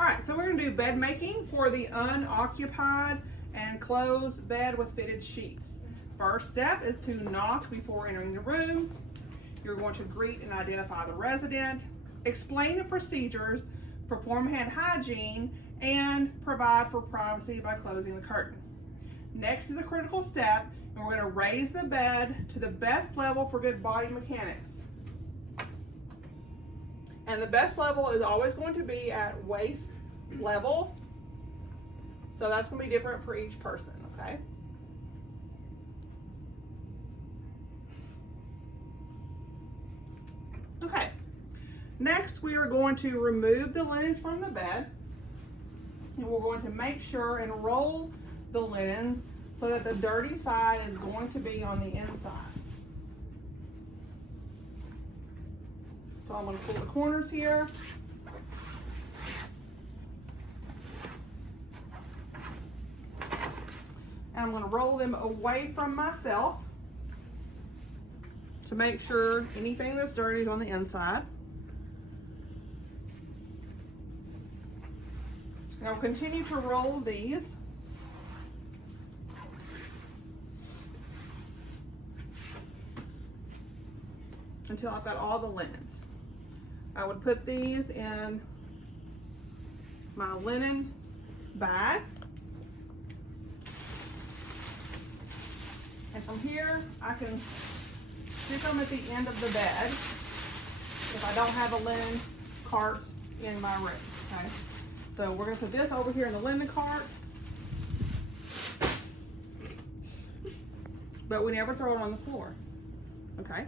All right, so we're gonna do bed making for the unoccupied and closed bed with fitted sheets. First step is to knock before entering the room. You're going to greet and identify the resident, explain the procedures, perform hand hygiene, and provide for privacy by closing the curtain. Next is a critical step, and we're going to raise the bed to the best level for good body mechanics. And the best level is always going to be at waist level. So that's going to be different for each person, okay? Okay, next we are going to remove the linens from the bed, and we're going to make sure and roll the linens so that the dirty side is going to be on the inside. So I'm going to pull the corners here. And I'm going to roll them away from myself to make sure anything that's dirty is on the inside. And I'll continue to roll these until I've got all the linens. I would put these in my linen bag. And from here, I can stick them at the end of the bed if I don't have a linen cart in my room, okay? So we're gonna put this over here in the linen cart, but we never throw it on the floor, okay?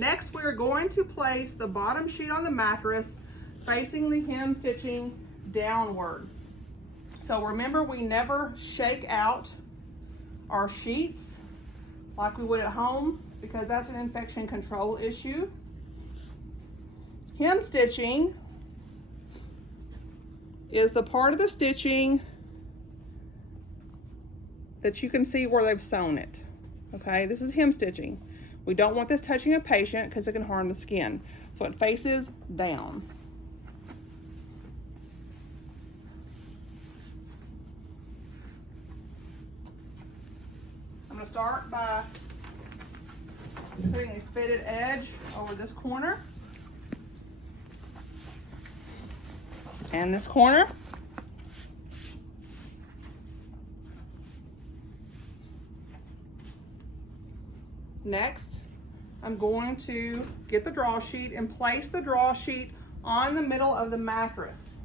Next, we're going to place the bottom sheet on the mattress facing the hem stitching downward. So remember, we never shake out our sheets like we would at home because that's an infection control issue. Hem stitching is the part of the stitching that you can see where they've sewn it. Okay, this is hem stitching. We don't want this touching a patient because it can harm the skin. So it faces down. I'm going to start by putting a fitted edge over this corner and this corner. Next, I'm going to get the draw sheet and place the draw sheet on the middle of the mattress.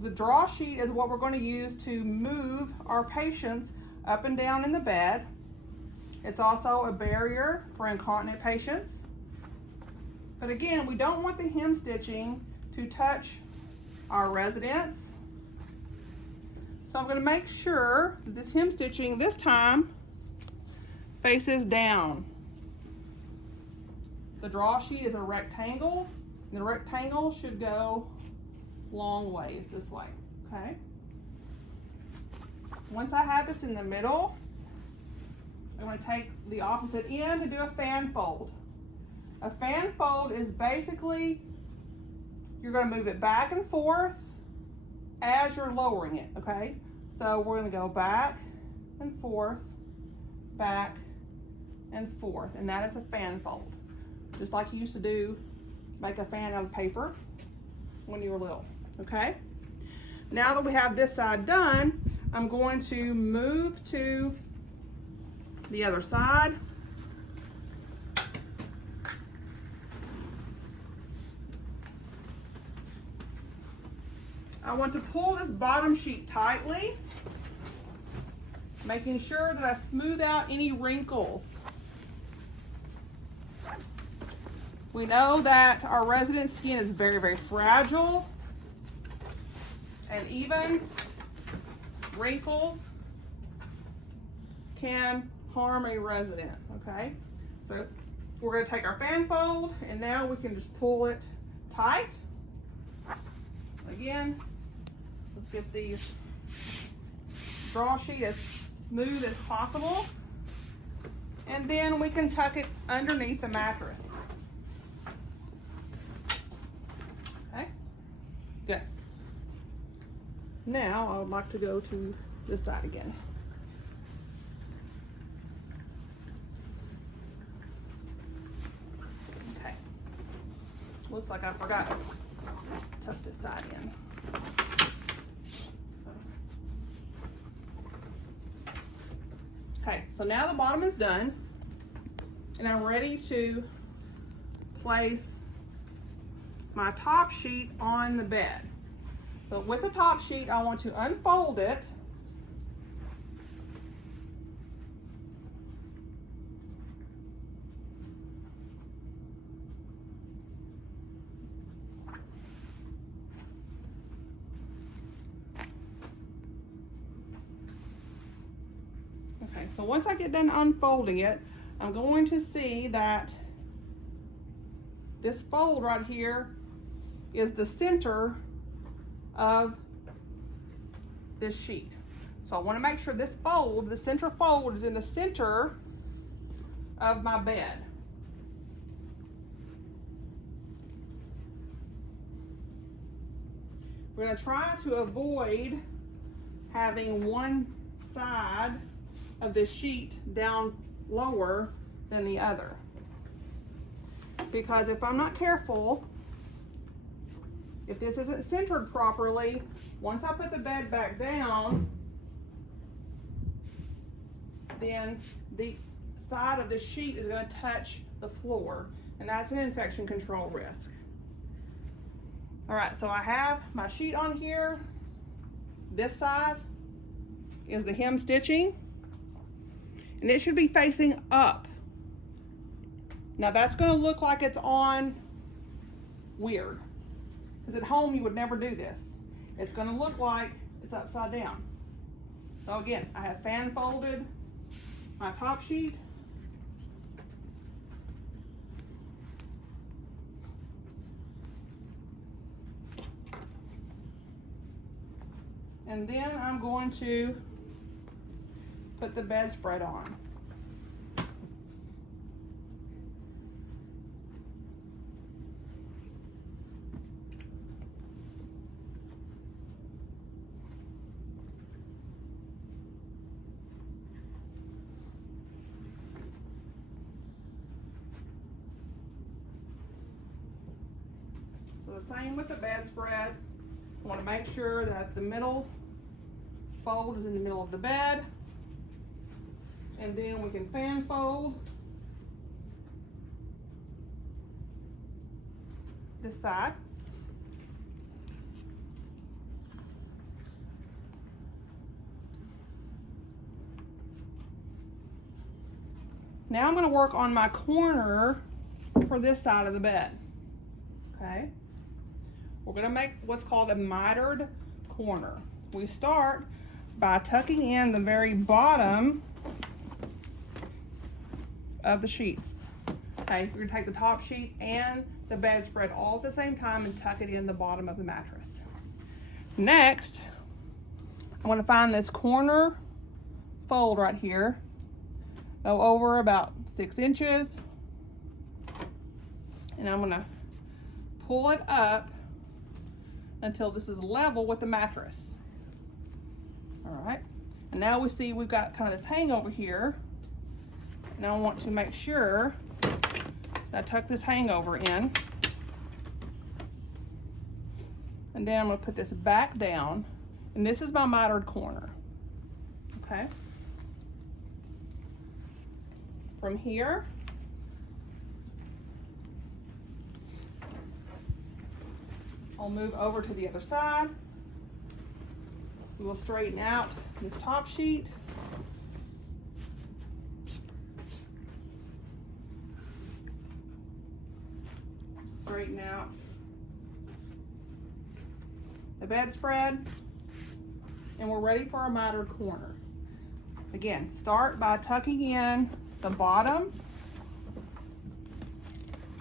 The draw sheet is what we're going to use to move our patients up and down in the bed. It's also a barrier for incontinent patients. But again, we don't want the hem stitching to touch our residents. So I'm going to make sure that this hem stitching this time faces down. The draw sheet is a rectangle. The rectangle should go long ways this way, okay? Once I have this in the middle, I'm going to take the opposite end to do a fan fold. A fan fold is basically, you're going to move it back and forth as you're lowering it, okay? So we're going to go back and forth, back and forth, and that is a fan fold. Just like you used to do, make a fan out of paper when you were little, okay? Now that we have this side done, I'm going to move to the other side. I want to pull this bottom sheet tightly, making sure that I smooth out any wrinkles. We know that our resident skin is very, very fragile, and even wrinkles can harm a resident, okay? So we're going to take our fan fold, and now we can just pull it tight. Again, let's get these draw sheet as smooth as possible, and then we can tuck it underneath the mattress. Good. Now I would like to go to this side again. Okay. Looks like I forgot to tuck this side in. Okay, so now the bottom is done, and I'm ready to place my top sheet on the bed. But with the top sheet, I want to unfold it so once I get done unfolding it, I'm going to see that this fold right here is the center of this sheet. So I want to make sure this fold, the center fold, is in the center of my bed. We're going to try to avoid having one side of this sheet down lower than the other, because if I'm not careful, if this isn't centered properly, once I put the bed back down, then the side of the sheet is going to touch the floor, and that's an infection control risk. All right, so I have my sheet on here. This side is the hem stitching, and it should be facing up. Now that's going to look like it's on weird, because at home you would never do this. It's going to look like it's upside down. So again, I have fan folded my top sheet. And then I'm going to put the bedspread on. So the same with the bedspread. I want to make sure that the middle fold is in the middle of the bed. And then we can fan fold this side. Now I'm going to work on my corner for this side of the bed. Okay, we're going to make what's called a mitered corner. We start by tucking in the very bottom of the sheets. Okay, we're going to take the top sheet and the bedspread all at the same time and tuck it in the bottom of the mattress. Next, I'm going to find this corner fold right here, go over about 6 inches, and I'm going to pull it up until this is level with the mattress. All right, and now we see we've got kind of this hang over here. Now I want to make sure that I tuck this hangover in. And then I'm going to put this back down. And this is my mitered corner. Okay. From here, I'll move over to the other side. We will straighten out this top sheet. Straighten out the bedspread, and we're ready for our mitered corner. Again, start by tucking in the bottom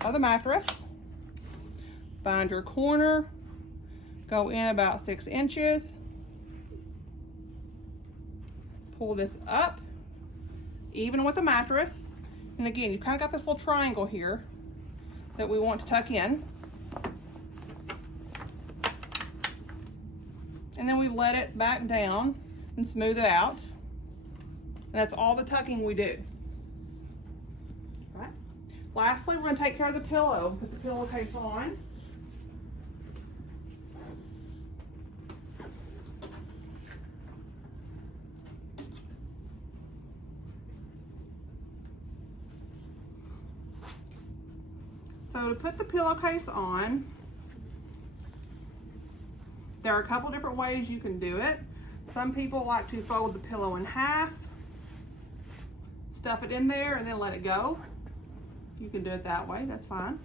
of the mattress, find your corner, go in about 6 inches, pull this up even with the mattress, and again, you've kind of got this little triangle here that we want to tuck in. and then we let it back down and smooth it out. And that's all the tucking we do. Right. Lastly, we're going to take care of the pillow. Put the pillowcase on. So to put the pillowcase on, there are a couple different ways you can do it. Some people like to fold the pillow in half, stuff it in there, and then let it go. You can do it that way, that's fine.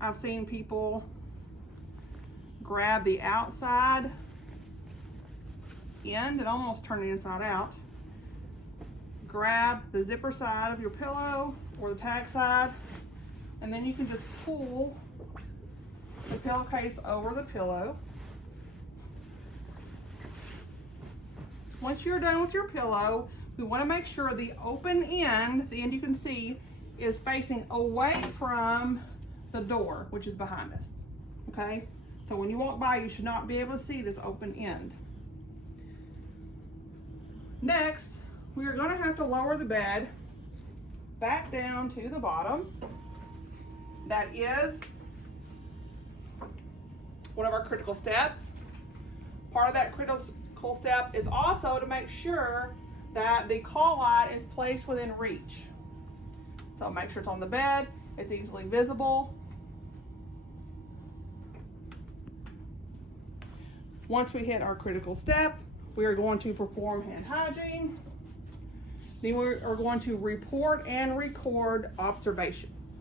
I've seen people grab the outside end and almost turn it inside out. Grab the zipper side of your pillow or the tag side, and then you can just pull the pillowcase over the pillow. Once you're done with your pillow, we want to make sure the open end, the end you can see, is facing away from the door, which is behind us. Okay? So when you walk by, you should not be able to see this open end. Next, we are going to have to lower the bed back down to the bottom. That is one of our critical steps. Part of that critical step is also to make sure that the call light is placed within reach. So make sure it's on the bed, it's easily visible. Once we hit our critical step, we are going to perform hand hygiene. Then we are going to report and record observations.